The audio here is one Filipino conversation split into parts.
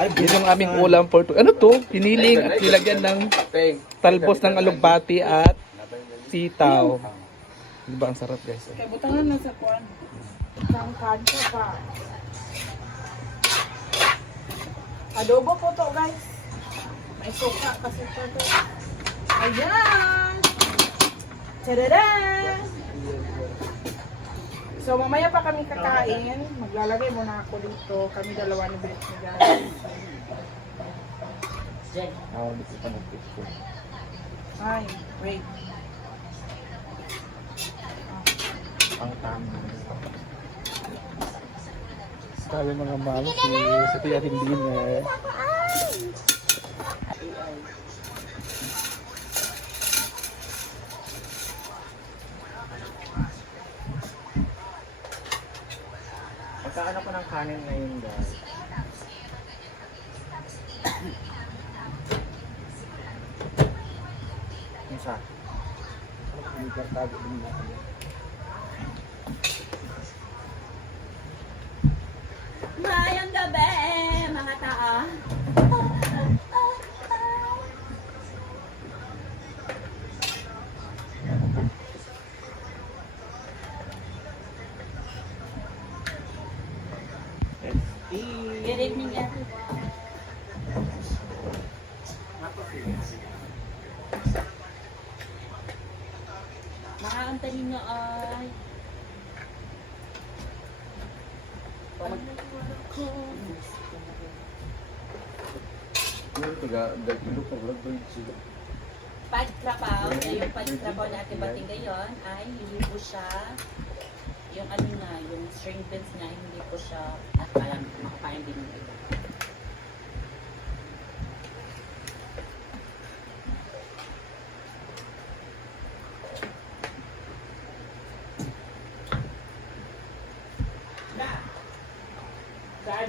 Yun yung aming ulam for to. Ano to? Piniling at nilagyan ng talbos ng alugbati at sitaw. Diba ang sarap guys? Kaya butangan na sa kuwan. Kangkan ka pa. Adobo po to guys. May suka kasi ito. Ayan! Tadadaan! So mamaya pa kami kakain. Maglalagay muna ako dito. Kami dalawa ni Brett ni guys. Dito pa nagpito. Ay, wait. Ang tama. Sabi mga mama sa tiyak hindi na. Pagkaan ako ng kanin ngayon guys. Isa. Hindi ka tago din natin. Mayang gabi, mga taa. Good evening, everyone. Makaantay ninyo ay pagtrapaw, yung pagtrapaw na ating bating ngayon ay hindi po siya yung ano na, yung string beans na hindi po siya at parang makakain din yung iba.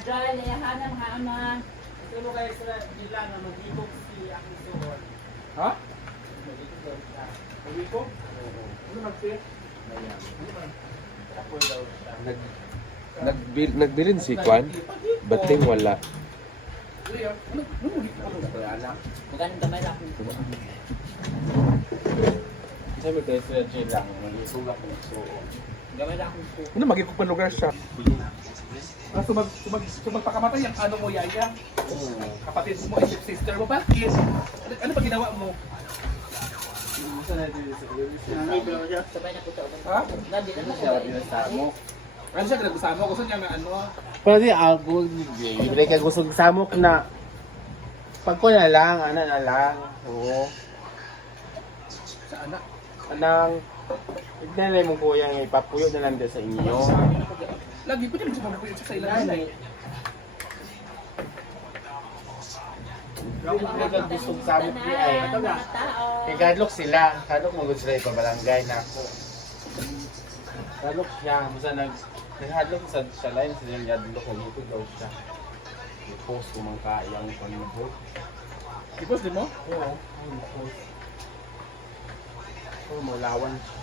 Dahil layahan ng mga ama. Ito kayo sa nila na mag-ibog si aking suhon. Ha? Mag-ibog? Ano mag-fit? Nagbilin si Kwan, bating wala. Magandang gamay lang. Sabi kayo sa Jill lang, mag-ibog ako ng suhon. Gamay lang akong po. Ano magiging lugar siya? Sumagpakamatay ang ano mo yaya? Kapatid mo, sister mo, bakit? Ano ba ginawa mo? Sabay na po ito. Ha? Nandito na po. Ano siya nagusama? Gusto niya nga ano? Pwede ako, libre ka gusto samok na pag ko na lang, ana na lang. Oo. Sa anak. Anang, ignalay mo kuyang ipapuyo na lang din sa inyo. Lagi ko din siya mabukuyin sa ilalim. Kapag gusto samok niya ay, ito na. Mga tao. Kay Kadlok sila, Kadlok mo gusto sila ipabalangay na ako. Kadlok siya, basta naghadlok sa line sa yung Kadlok, humitog daw siya. I-post kung mang kayang panibot. Ipos din mo? Oo, i-post. Oo, maulawan siya.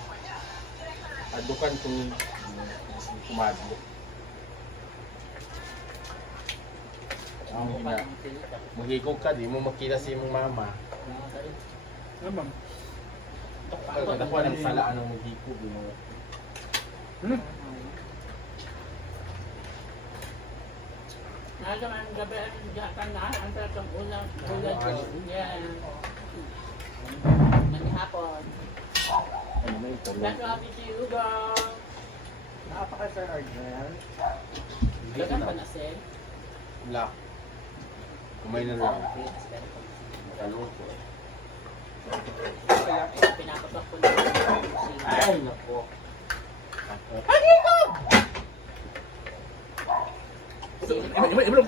Adukan kung kumadlok. Ang ina, maghigog ka, di mo makita sa imong mama. Naman. Pag ako ng salaan ng maghigog, di mo. Nagaman gabi ang jatan na, ang sarap ng ulam. Yan. Manihapon. That's happy to you, girl. Napaka-sir Argel. Lagan pa na, sir. Wala. Kumay na lang. Ano ko? Pinapapak ko na. Ay, nako.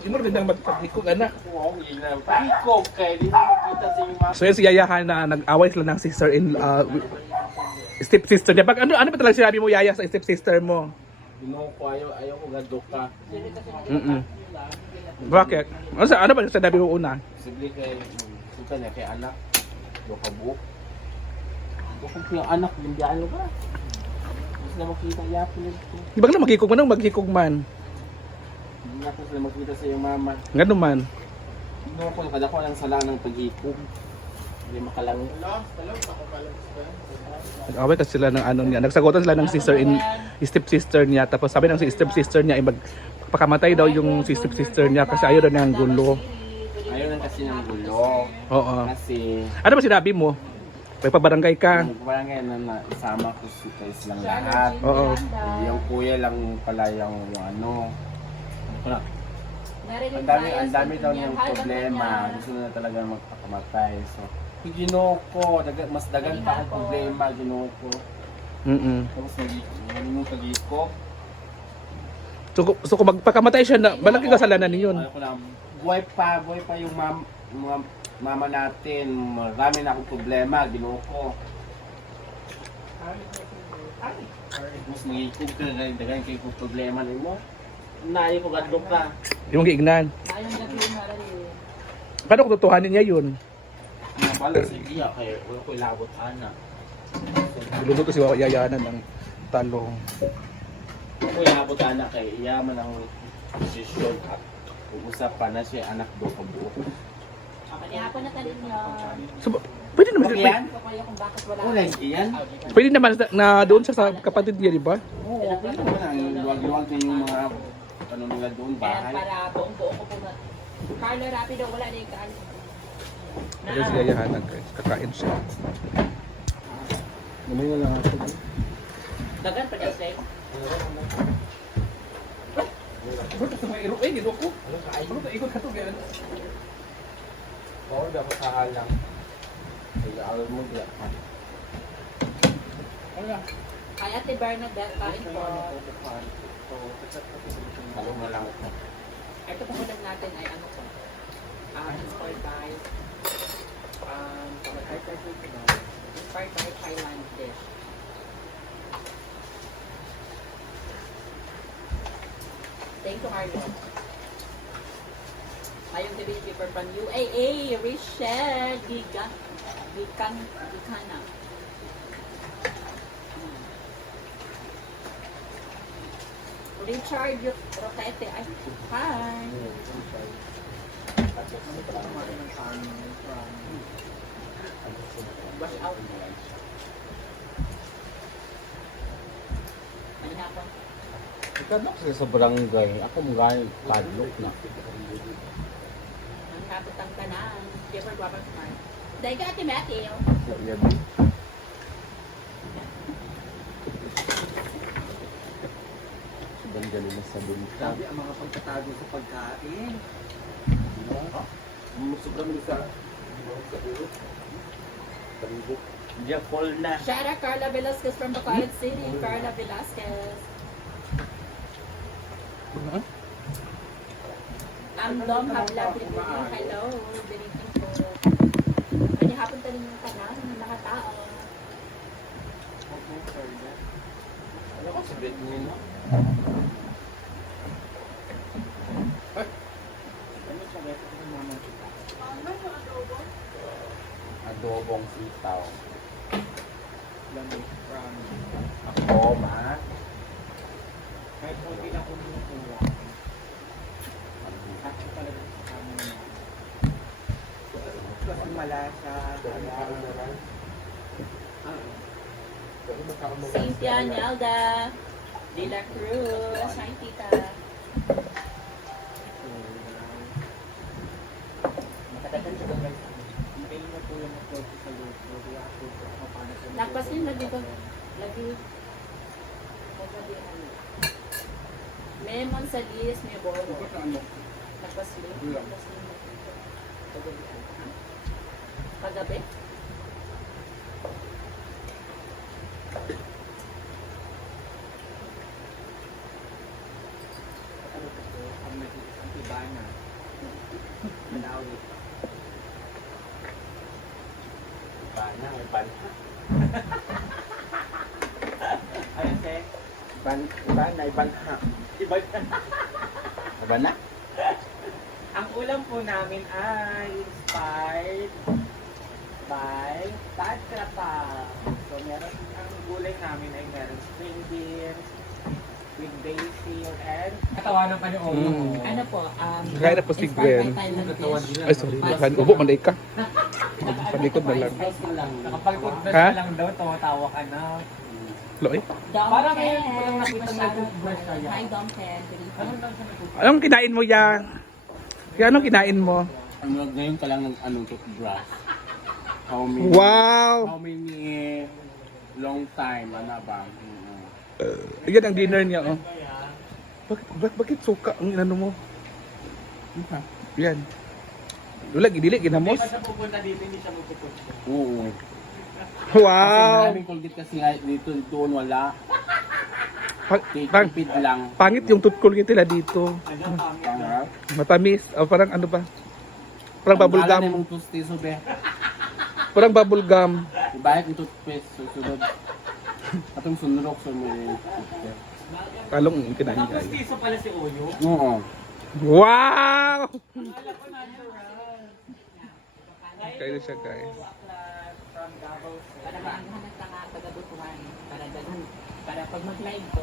Imo rin ang magpaglikog anak. Wow, yun na. Pakikog kay di mo makita sa iyong mama. So yan si Yayahan na nag-away sila ng sister in step sister niya. Pag ano ba talaga sinabi mo Yaya sa step sister mo? Binuho ko ayaw ko gadok ka. Bakit? Ano ba sinabi mo una? Sibli kay suka niya kay anak. Do ka buok. Kung yung anak, bindaan ba? Gusto na makita yapon nito. Di ba na maghikog man? Hindi na ko sila makita sa iyong mama. Ganun man. Ginoo ko nakadako lang sa lang ng pag-ikog. Hindi makalang. Nag-away kasi sila ng ano niya. Nagsagutan sila ng step-sister niya. Tapos sabi ng step-sister niya, pakamatay daw yung step-sister niya kasi ayaw daw ng gulo. Ayaw lang kasi ng gulo. Oo. Kasi Ano ba sinabi mo? May pabarangay ka? parang na isama ko kayo silang lahat. Oo. Yung kuya lang pala yung ano. Ang dami daw niyang problema. Gusto na talaga magpakamatay. So, ginoo ko, mas dagan pa akong problema, ginoo ko. Tapos naging kagiko. So kung magpakamatay siya, malaki kasalanan niyon. Ano ko lang, buhay pa yung mga mama natin. Marami na akong problema, ginoo ko. Mas nagikog ka, dagan kayo kong problema ni mo. Naayo ko gadlok ka. Yung giignan. Paano kung tutuhanin niya yun? Napala sa iya, kaya wala ko ilabot ana. Luluto si yayanan ng talong. Wala ko ilabot ana kay iyaman ang posisyon at usapan na siya anak do kabuo. Kanihapon na talin yun. So, pwede naman, Yan? Kaya kung bakit wala. Wala iyan. pwede naman na doon sa kapatid niya, di ba? Oo, okay naman ang luwag-luwag na yung mga ano nila doon, Kaya bahay. para buong ko po na. Carlo, rapido, wala na yung kaan. Pero si yayanan, kakain siya. Gamay na lang ako. Dagan pa niya, Seng. Ba't sa may iruin, ito ko? Ano ka ikot ka to, gano'n? Oo, dapat sa halang. Kaya alam mo diya. Kaya Ate Bernadette, kain po. Talong na lang ako. Ito pong ulam natin ay ano po. Inspired by inspired by Thailand dish. Thank you, Carlo. Ayong TV paper from UAA, Richelle, Gikana. Richard Rotete, ay, hi. Wash out. Ano na ako? Ikadlok sa barangay. Ako mga padlock na. Ang hapot ang tanan. Different Robert Smart. Dahil ka Ate Matthew. Ganda nila sa bunta. Grabe ang mga pagkatago sa pagkain. Sobrang nila sa ulo. Talibok. Diyan full na. Shout out Carla Velasquez from Bacolod City. Carla Velasquez. Ang Dom Habla, hello. Biniting ko. Kanya hapon tanin yung tanan ng mga tao. Ano ko sabihin mo yun? Adobong sitaw. Lamig from Ako, ma. kahit konti na kung lutuwa. Ako talaga sa kami na. Kasi malasa. Cynthia Nelda. De La Cruz. Hi, tita. Hindi na po yung mag-vlog sa luto. Kaya ako paano sa Nakpas din lagi ko. Lagi. May Monsalis, may Boro. Nakpas din. Pagabi. ano po, ang nag-isang tibana. Malawit. Bana, may bana. Ayun, Sek. Bana, ibana. Bana? Ang ulam po namin ay inspired by Tadrapa. So, meron ang gulay namin ay meron string beans, with Daisy and katawanan pa ni Omo. Ano po, Kaya na po si it's part Gwen. by Thailand dish. Ay, sorry. Ubo, manday ka. Palikod na lang. Nakapag-toothbrush Ha? ka lang daw, tawa ka na. Loy. Parang ngayon ko lang Dompen, nakita na masyado. toothbrush na yan. Hi, Dompen. Good Ano evening. lang siya nag- Anong kinain mo ya? Kaya anong kinain mo? Ano, ngayon ka lang ng anong toothbrush. How many, Wow! how many long time, ano ba? Yan ang dinner niya, oh. Bakit suka ang inano mo? Yan. Wala, gidili, ginamos. Hindi pa siya pupunta dito, hindi siya pupunta. Oo. Kasi Wow! maraming Colgate kasi nga dito, doon wala. Pang, Tipid lang. pangit yung toothcolgate nila dito. Pangarap. Matamis. O parang ano ba? Parang bubble Ang gum. mong toothpaste, be. Parang bubble gum. Ibayad yung toothpaste, susunod. Atong sunurok sa mga toothpaste. Talong yung kinain niya. Tapos piso pala si Oyo. Oo. Wow! Kaya siya guys. Para maanghan ng taga-butuhan. Para pag mag-live ko,